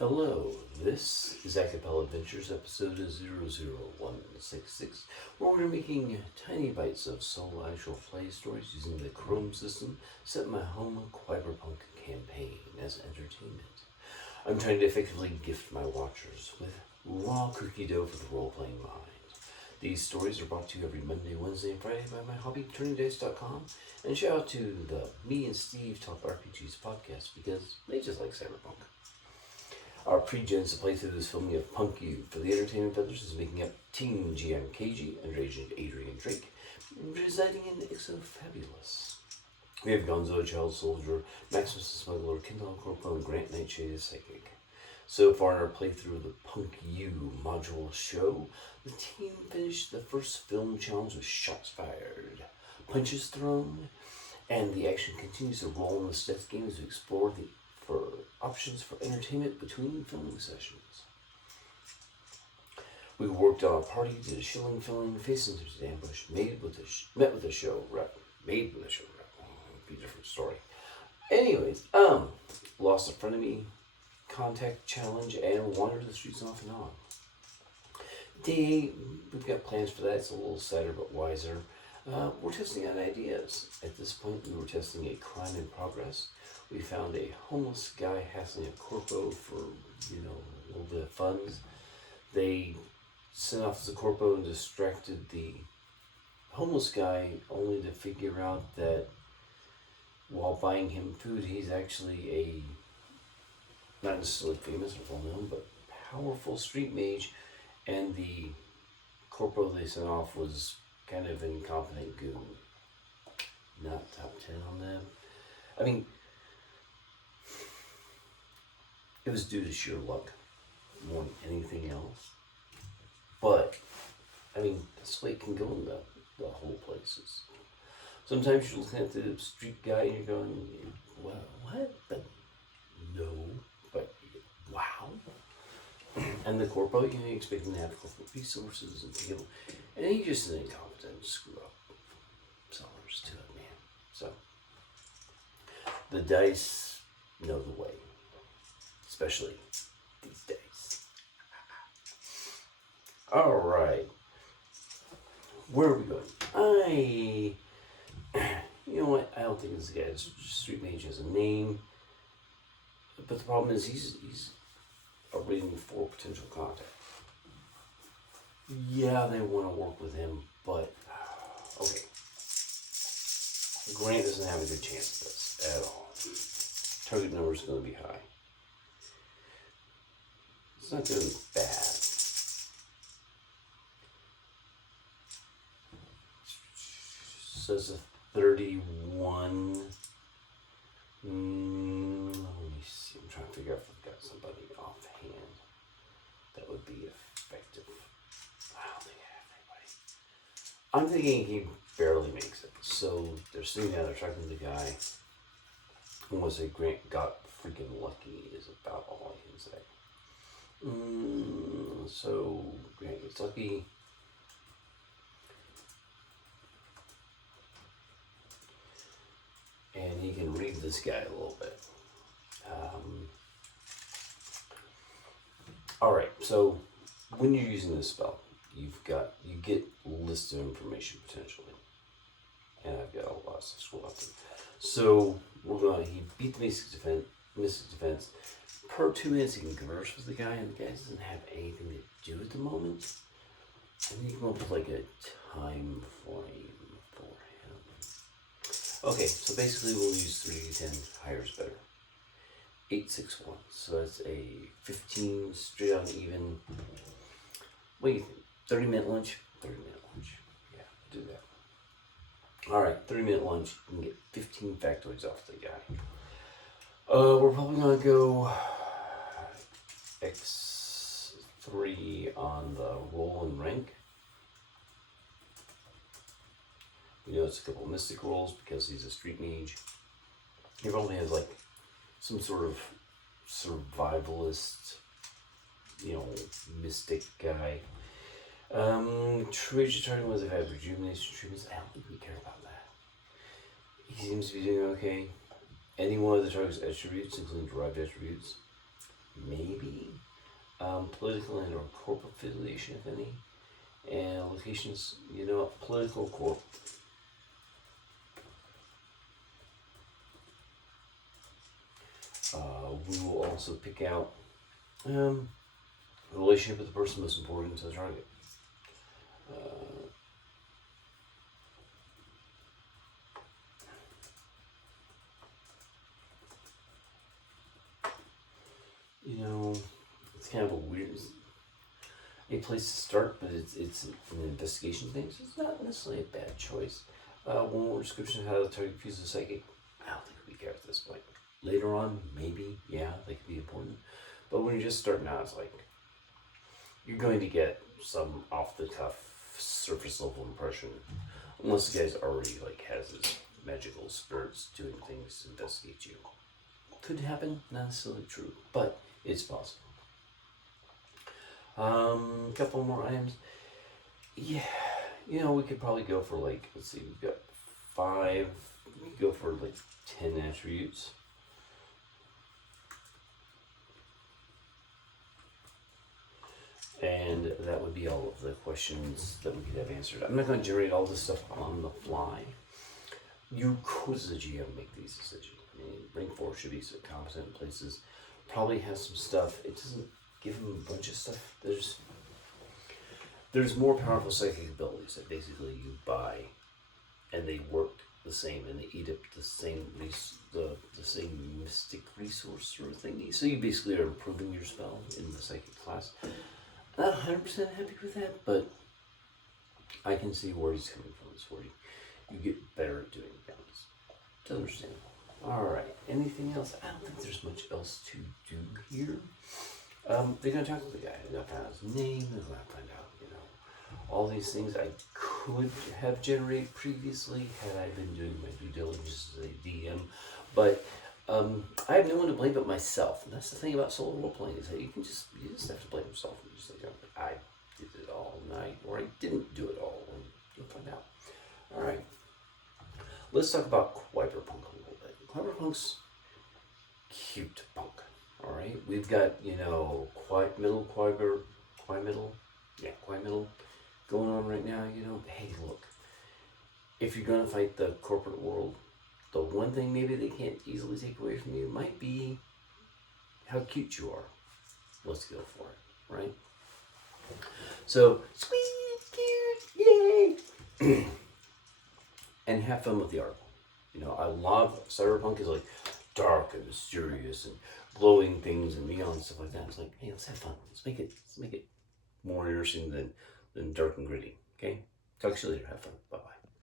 Hello, this is Acapella Adventures, episode 00166, where we're making tiny bites of solo actual play stories using the Chrome system set in my home Kwaiberpunk campaign as entertainment. I'm trying to effectively gift my watchers with raw cookie dough for the role-playing mind. These stories are brought to you every Monday, Wednesday, and Friday by my hobby, turningdice.com, and shout out to the Me and Steve Talk RPGs podcast because they just like Cyberpunk. Our pre-gens to play through this filming of Punk You for the Entertainment Feathers is making up Team Gee I'm Cagy under Agent Adrian Drake, residing in Exofabulous. We have Gonzo, Child Soldier, Maximus the Smuggler, Kindle Corpo, and Grant Nightshade the Psychic. So far in our playthrough of the Punk You module show, the team finished the first film challenge with shots fired, punches thrown, and the action continues to roll in the stealth game as we explore for options for entertainment between filming sessions. We worked on a party, did a shilling filling, faced into an ambush, met with a show rep. Would be a different story. Anyways, lost a friend of me, contact challenge, and wandered the streets off and on. Day 8, we've got plans for that. It's a little sadder but wiser. We're testing out ideas. At this point, we were testing a crime in progress. We found a homeless guy hassling a corpo for, a little bit of funds. They sent off the corpo and distracted the homeless guy, only to figure out that while buying him food, he's actually not necessarily famous or well known, but powerful street mage, and the corpo they sent off was kind of incompetent goon. Not top 10 on them. I mean, it was due to sheer luck more than anything else. But, I mean, that's the way it can go in the whole places. Sometimes you're looking at the street guy and you're going, well, what? But no, but wow. And the corpo, you're expecting to have corporate resources and people. And he's just an incompetent screw up sellers to it, man. So, the dice know the way. Especially these days. Alright. Where are we going? You know what? I don't think this guy's street mage has a name. But the problem is he's arranging for potential contact. Yeah, they want to work with him, but okay. Grant doesn't have a good chance of this at all. Target number is going to be high. It's not doing bad. Says a 31. Let me see. I'm trying to figure out if I've got somebody offhand that would be effective. I don't think I have anybody. I'm thinking he barely makes it. So they're sitting down, they're talking to the guy. I want to say Grant got freaking lucky is about all I can say. So Grant gets lucky. And he can read this guy a little bit. Alright, so when you're using this spell, you get lists of information potentially. And I've got a lot of stuff scrolled up there. So he beat the mystic defense. Per 2 minutes he can converse with the guy, and the guy doesn't have anything to do at the moment. And you come up with like a time frame for him. Okay, so basically we'll use 3d10, higher is better. 861, so that's a 15 straight on even. What do you think? 30-minute lunch? 30-minute lunch. Yeah, do that. Alright, 30-minute lunch, you can get 15 factoids off the guy. We're probably gonna go X3 on the roll and rank. We know it's a couple mystic rolls because he's a street mage. He probably has like some sort of survivalist, mystic guy. Treasure target was if I have rejuvenation treatments. I don't think we care about that. He seems to be doing okay. Any one of the target's attributes, including derived attributes, maybe. Political and or corporate affiliation, if any. And locations, you know, political corp. We will also pick out relationship with the person most important to the target. You know, it's kind of a weird place to start, but it's an investigation thing, so it's not necessarily a bad choice. One more description of how the target views the psychic. I don't think we care at this point. Later on, maybe, yeah, they could be important. But when you're just starting out, it's like you're going to get some off the cuff, surface level impression, unless the guy's already like has his magical spirits doing things to investigate you. Could happen, not necessarily true, but it's possible. A couple more items. Yeah, you know, we could probably go for like, let's see, we've got 5. We could go for like 10 attributes. And that would be all of the questions that we could have answered. I'm not going to generate all this stuff on the fly. You could, as a GM, make these decisions. I mean, Ring 4 should be some competent places. Probably has some stuff. It doesn't give them a bunch of stuff. There's more powerful psychic abilities that basically you buy, and they work the same, and they eat up the same the same mystic resource sort of thingy. So you basically are improving your spell in the psychic class. Not 100% happy with that, but I can see where he's coming from. It's where you get better at doing things. It's understandable. Alright, anything else? I don't think there's much else to do here. They're going to talk to the guy. They're going to find out his name. They're going to find out, you know, all these things I could have generated previously had I been doing my due diligence as a DM. But I have no one to blame but myself. And that's the thing about solo role-playing, is that you just have to blame yourself. And just like, I did it all night, or I didn't do it all, and you'll find out. Alright. Let's talk about Kwaiberpunk a little bit. Kwaiberpunk's cute punk. Alright, we've got, you know, Kwaimiddle going on right now, you know. Hey, look, if you're going to fight the corporate world, the one thing maybe they can't easily take away from you might be how cute you are. Let's go for it, right? So, sweet, cute, yay! And have fun with the art. You know, I love Cyberpunk is like dark and mysterious and glowing things and neon and stuff like that. It's like, hey, let's have fun. Let's make it more interesting than dark and gritty. Okay? Talk to you later. Have fun. Bye-bye.